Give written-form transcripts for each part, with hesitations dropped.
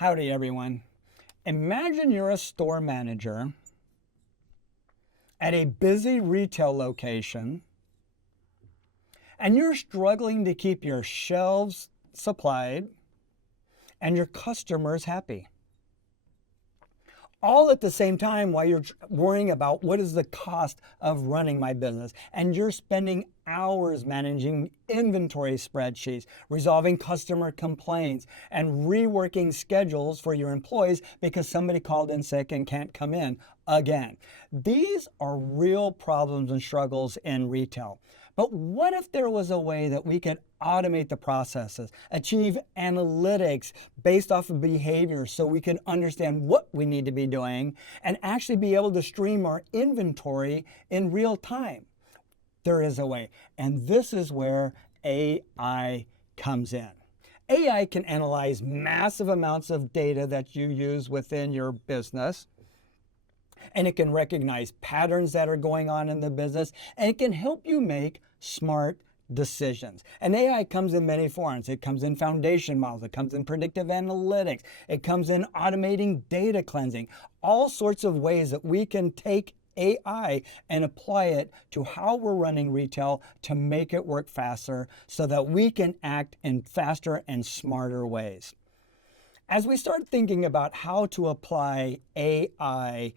Howdy, everyone. Imagine you're a store manager at a busy retail location and you're struggling to keep your shelves supplied and your customers happy. All at the same time while you're worrying about what is the cost of running my business. And you're spending hours managing inventory spreadsheets, resolving customer complaints, and reworking schedules for your employees because somebody called in sick and can't come in again. These are real problems and struggles in retail. But what if there was a way that we could automate the processes, achieve analytics based off of behavior so we can understand what we need to be doing and actually be able to stream our inventory in real time? There is a way, and this is where AI comes in. AI can analyze massive amounts of data that you use within your business, and it can recognize patterns that are going on in the business, and it can help you make smart decisions. And AI comes in many forms. It comes in foundation models, it comes in predictive analytics, it comes in automating data cleansing, all sorts of ways that we can take AI and apply it to how we're running retail to make it work faster so that we can act in faster and smarter ways. As we start thinking about how to apply AI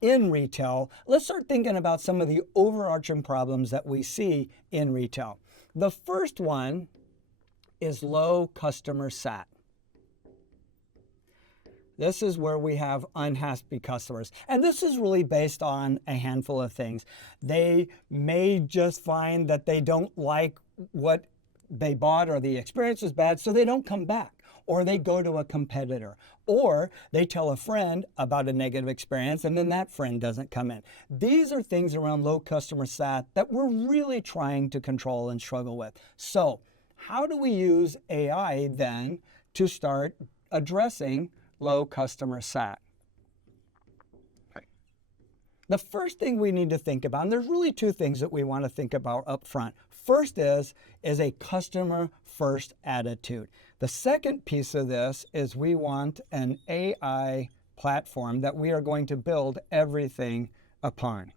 in retail, let's start thinking about some of the overarching problems that we see in retail. The first one is low customer sat. This is where we have unhappy customers. And this is really based on a handful of things. They may just find that they don't like what they bought or the experience is bad, so they don't come back. Or they go to a competitor, or they tell a friend about a negative experience and then that friend doesn't come in. These are things around low customer sat that we're really trying to control and struggle with. So how do we use AI then to start addressing low customer sat? The first thing we need to think about, and there's really two things that we want to think about up front. First is a customer first attitude. The second piece of this is we want an AI platform that we are going to build everything upon.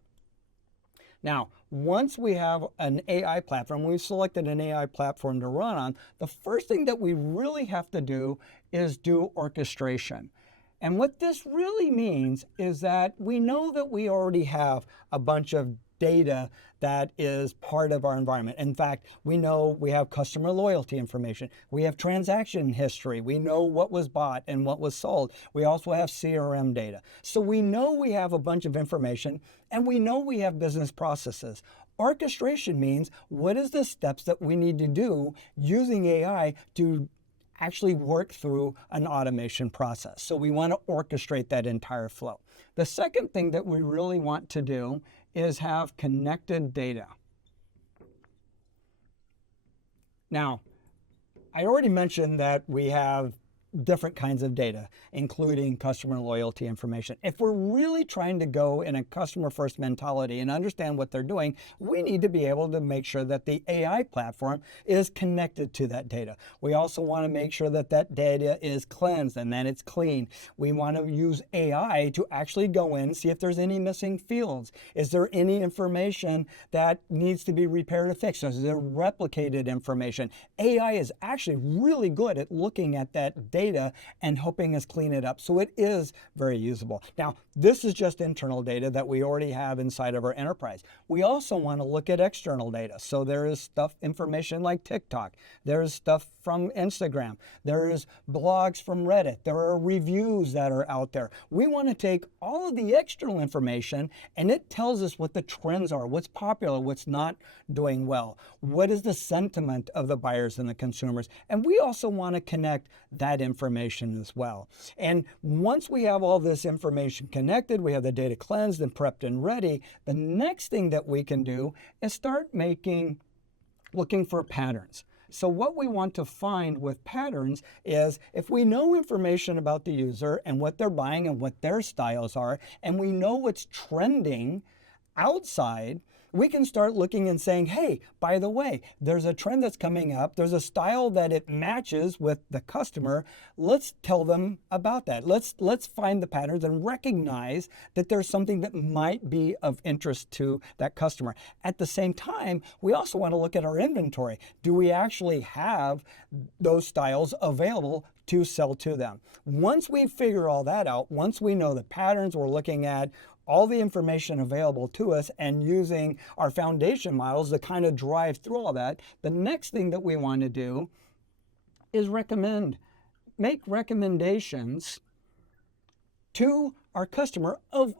Now, once we have an AI platform, we've selected an AI platform to run on, the first thing that we really have to do is do orchestration. And what this really means is that we know that we already have a bunch of data that is part of our environment. In fact, we know we have customer loyalty information. We have transaction history. We know what was bought and what was sold. We also have CRM data. So we know we have a bunch of information and we know we have business processes. Orchestration means what is the steps that we need to do using AI to actually work through an automation process. So we want to orchestrate that entire flow. The second thing that we really want to do is have connected data. Now, I already mentioned that we have different kinds of data, including customer loyalty information. If we're really trying to go in a customer first mentality and understand what they're doing, we need to be able to make sure that the AI platform is connected to that data. We also want to make sure that that data is cleansed and that it's clean. We want to use AI to actually go in and see if there's any missing fields. Is there any information that needs to be repaired or fixed? Is there replicated information? AI is actually really good at looking at that data and helping us clean it up. So it is very usable. Now, this is just internal data that we already have inside of our enterprise. We also want to look at external data. So there is information like TikTok. There's stuff from Instagram. There's blogs from Reddit. There are reviews that are out there. We want to take all of the external information and it tells us what the trends are, what's popular, what's not doing well, what is the sentiment of the buyers and the consumers. And we also want to connect that information as well. And once we have all this information connected, we have the data cleansed and prepped and ready, the next thing that we can do is start looking for patterns. So what we want to find with patterns is if we know information about the user and what they're buying and what their styles are, and we know what's trending outside, we can start looking and saying, hey, by the way, there's a trend that's coming up. There's a style that it matches with the customer. Let's tell them about that. Let's find the patterns and recognize that there's something that might be of interest to that customer. At the same time, we also want to look at our inventory. Do we actually have those styles available to sell to them? Once we figure all that out, once we know the patterns, we're looking at all the information available to us and using our foundation models to kind of drive through all that, the next thing that we want to do is make recommendations to our customer of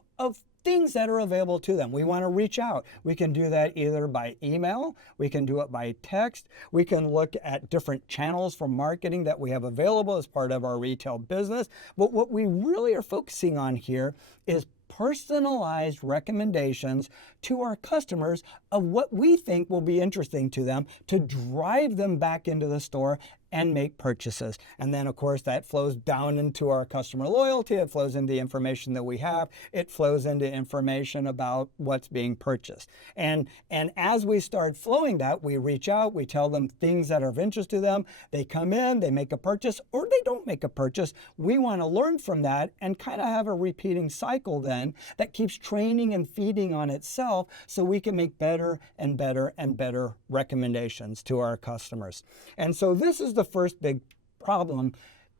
things that are available to them. We want to reach out. We can do that either by email, we can do it by text, we can look at different channels for marketing that we have available as part of our retail business. But what we really are focusing on here is personalized recommendations to our customers of what we think will be interesting to them to drive them back into the store and make purchases. And then of course that flows down into our customer loyalty, it flows into information that we have, it flows into information about what's being purchased. And as we start flowing that, we reach out, we tell them things that are of interest to them, they come in, they make a purchase, or they don't make a purchase. We want to learn from that and kind of have a repeating cycle then that keeps training and feeding on itself so we can make better and better and better recommendations to our customers. And so this is the first big problem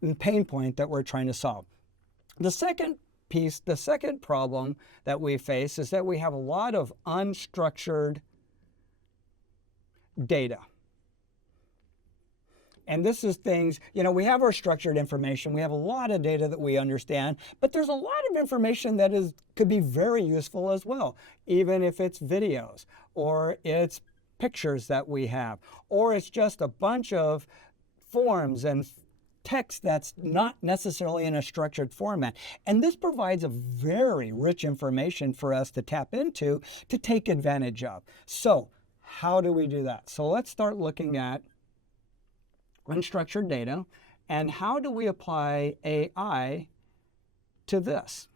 and pain point that we're trying to solve. The second piece, the second problem that we face is that we have a lot of unstructured data. And this is things, we have our structured information, we have a lot of data that we understand, but there's a lot of information that could be very useful as well, even if it's videos, or it's pictures that we have, or it's just a bunch of forms and text that's not necessarily in a structured format. And this provides a very rich information for us to tap into to take advantage of. So how do we do that? So let's start looking at unstructured data and how do we apply AI to this?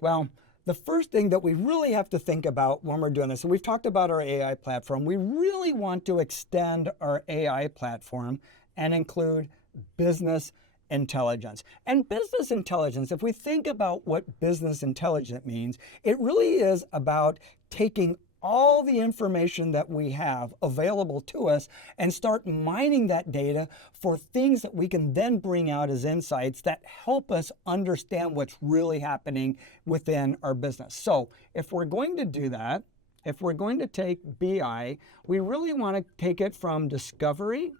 Well, the first thing that we really have to think about when we're doing this, and we've talked about our AI platform, we really want to extend our AI platform and include business intelligence. And business intelligence, if we think about what business intelligence means, it really is about taking all the information that we have available to us and start mining that data for things that we can then bring out as insights that help us understand what's really happening within our business. So if we're going to do that, if we're going to take BI, we really want to take it from discovery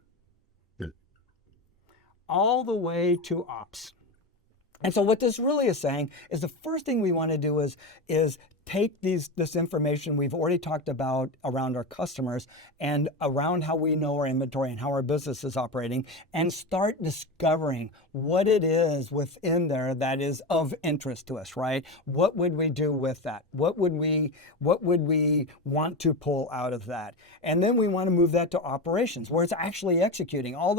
all the way to ops. And so what this really is saying is the first thing we want to do is take this information we've already talked about around our customers and around how we know our inventory and how our business is operating and start discovering what it is within there that is of interest to us, right? What would we do with that? What would we want to pull out of that? And then we want to move that to operations where it's actually executing all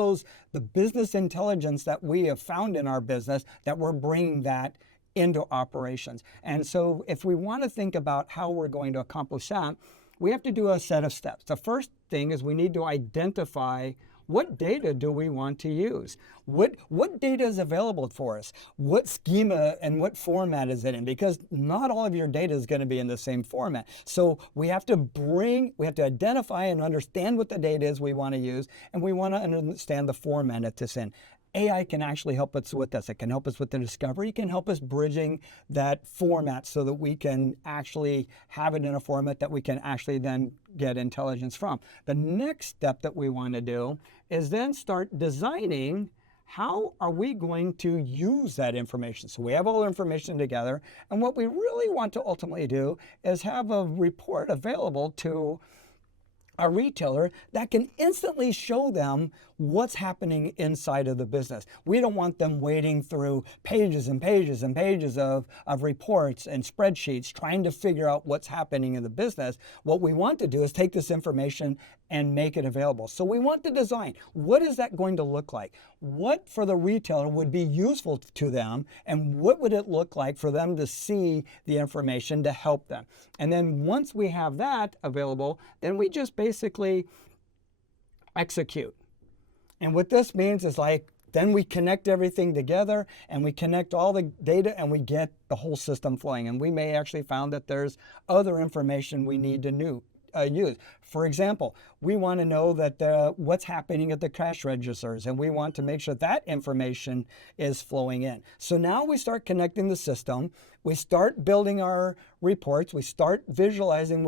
the business intelligence that we have found in our business that we're bringing that into operations. And so if we want to think about how we're going to accomplish that, we have to do a set of steps. The first thing is we need to identify what data do we want to use? What data is available for us? What schema and what format is it in? Because not all of your data is going to be in the same format. So we have to identify and understand what the data is we want to use, and we want to understand the format it's in. AI can actually help us with this. It can help us with the discovery. It can help us bridging that format so that we can actually have it in a format that we can actually then get intelligence from. The next step that we want to do is then start designing how are we going to use that information. So we have all the information together, and what we really want to ultimately do is have a report available to a retailer that can instantly show them what's happening inside of the business. We don't want them wading through pages and pages and pages of reports and spreadsheets trying to figure out what's happening in the business. What we want to do is take this information and make it available. So we want to design, what is that going to look like? what for the retailer would be useful to them, and what would it look like for them to see the information to help them. And then once we have that available, then we just basically execute. And what this means is then we connect everything together and we connect all the data and we get the whole system flowing. And we may actually found that there's other information we need to use. For example, we want to know that what's happening at the cash registers, and we want to make sure that information is flowing in. So now we start connecting the system, we start building our reports, we start visualizing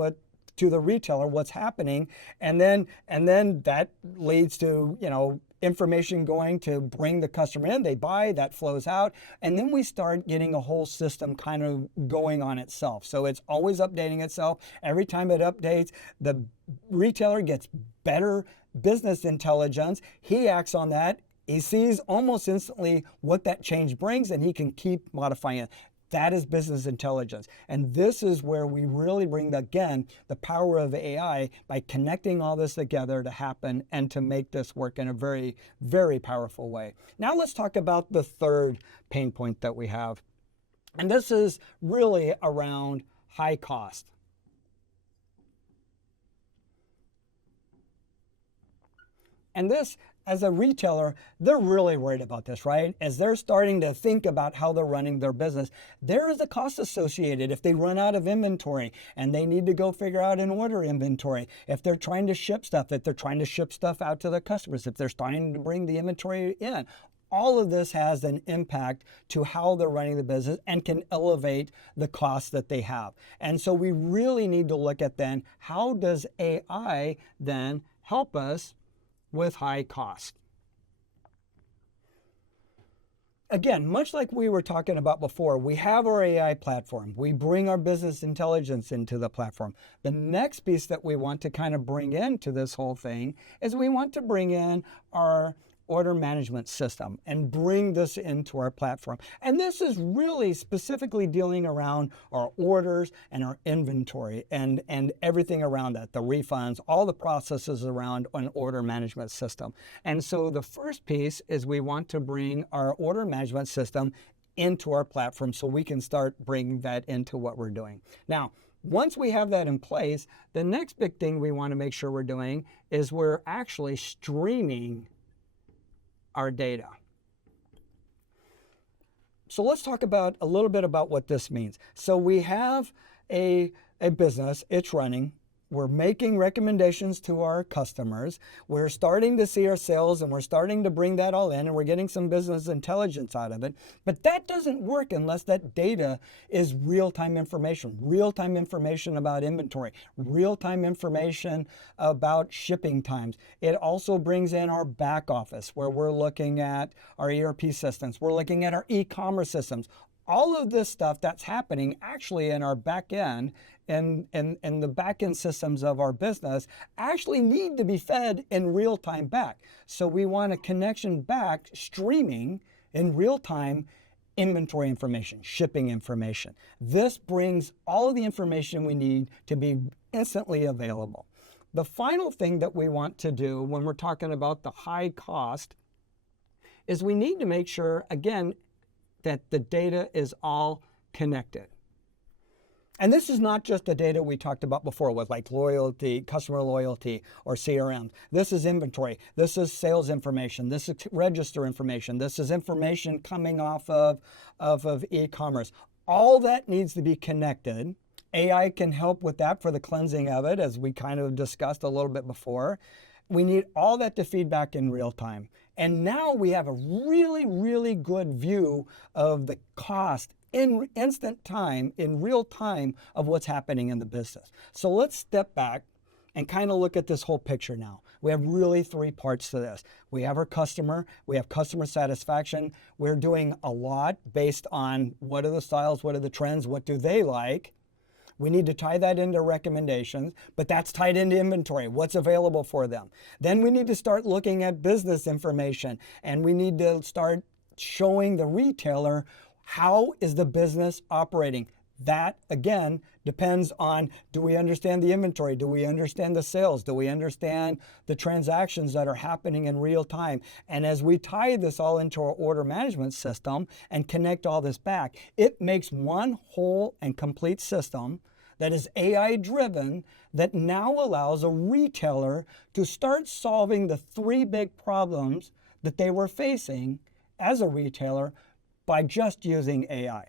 to the retailer what's happening, and then that leads to information going to bring the customer in, they buy, that flows out, and then we start getting a whole system kind of going on itself. So it's always updating itself. Every time it updates, the retailer gets better business intelligence. He acts on that. He sees almost instantly what that change brings, and he can keep modifying it. That is business intelligence. And this is where we really bring, again, the power of AI by connecting all this together to happen and to make this work in a very, very powerful way. Now let's talk about the third pain point that we have. And this is really around high cost. And this, as a retailer, they're really worried about this, right? As they're starting to think about how they're running their business, there is a cost associated if they run out of inventory and they need to go figure out and order inventory. If they're trying to ship stuff, if they're trying to ship stuff out to their customers, if they're starting to bring the inventory in. All of this has an impact to how they're running the business and can elevate the costs that they have. And so we really need to look at then, how does AI then help us with high cost? Again, much like we were talking about before, we have our AI platform. We bring our business intelligence into the platform. The next piece that we want to kind of bring into this whole thing is we want to bring in our order management system and bring this into our platform. And this is really specifically dealing around our orders and our inventory and everything around that, the refunds, all the processes around an order management system. And so the first piece is we want to bring our order management system into our platform so we can start bringing that into what we're doing. Now, once we have that in place, the next big thing we want to make sure we're doing is we're actually streaming our data. So let's talk about a little bit about what this means. So we have a business, it's running. We're making recommendations to our customers. We're starting to see our sales and we're starting to bring that all in and we're getting some business intelligence out of it. But that doesn't work unless that data is real-time information about inventory, real-time information about shipping times. It also brings in our back office where we're looking at our ERP systems. We're looking at our e-commerce systems. All of this stuff that's happening actually in our back end and the back end systems of our business actually need to be fed in real time back. So we want a connection back streaming in real time inventory information, shipping information. This brings all of the information we need to be instantly available. The final thing that we want to do when we're talking about the high cost is we need to make sure, again, that the data is all connected. And this is not just the data we talked about before with like loyalty, customer loyalty, or CRM. This is inventory. This is sales information. This is register information. This is information coming off of e-commerce. All that needs to be connected. AI can help with that for the cleansing of it, as we kind of discussed a little bit before. We need all that to feedback in real time. And now we have a really, really good view of the cost in instant time, in real time, of what's happening in the business. So let's step back and kind of look at this whole picture now. We have really three parts to this. We have our customer, we have customer satisfaction. We're doing a lot based on what are the styles, what are the trends, what do they like. We need to tie that into recommendations, but that's tied into inventory, what's available for them. Then we need to start looking at business information, and we need to start showing the retailer how is the business operating. That, again, depends on, do we understand the inventory? Do we understand the sales? Do we understand the transactions that are happening in real time? And as we tie this all into our order management system and connect all this back, it makes one whole and complete system that is AI driven, that now allows a retailer to start solving the three big problems that they were facing as a retailer by just using AI.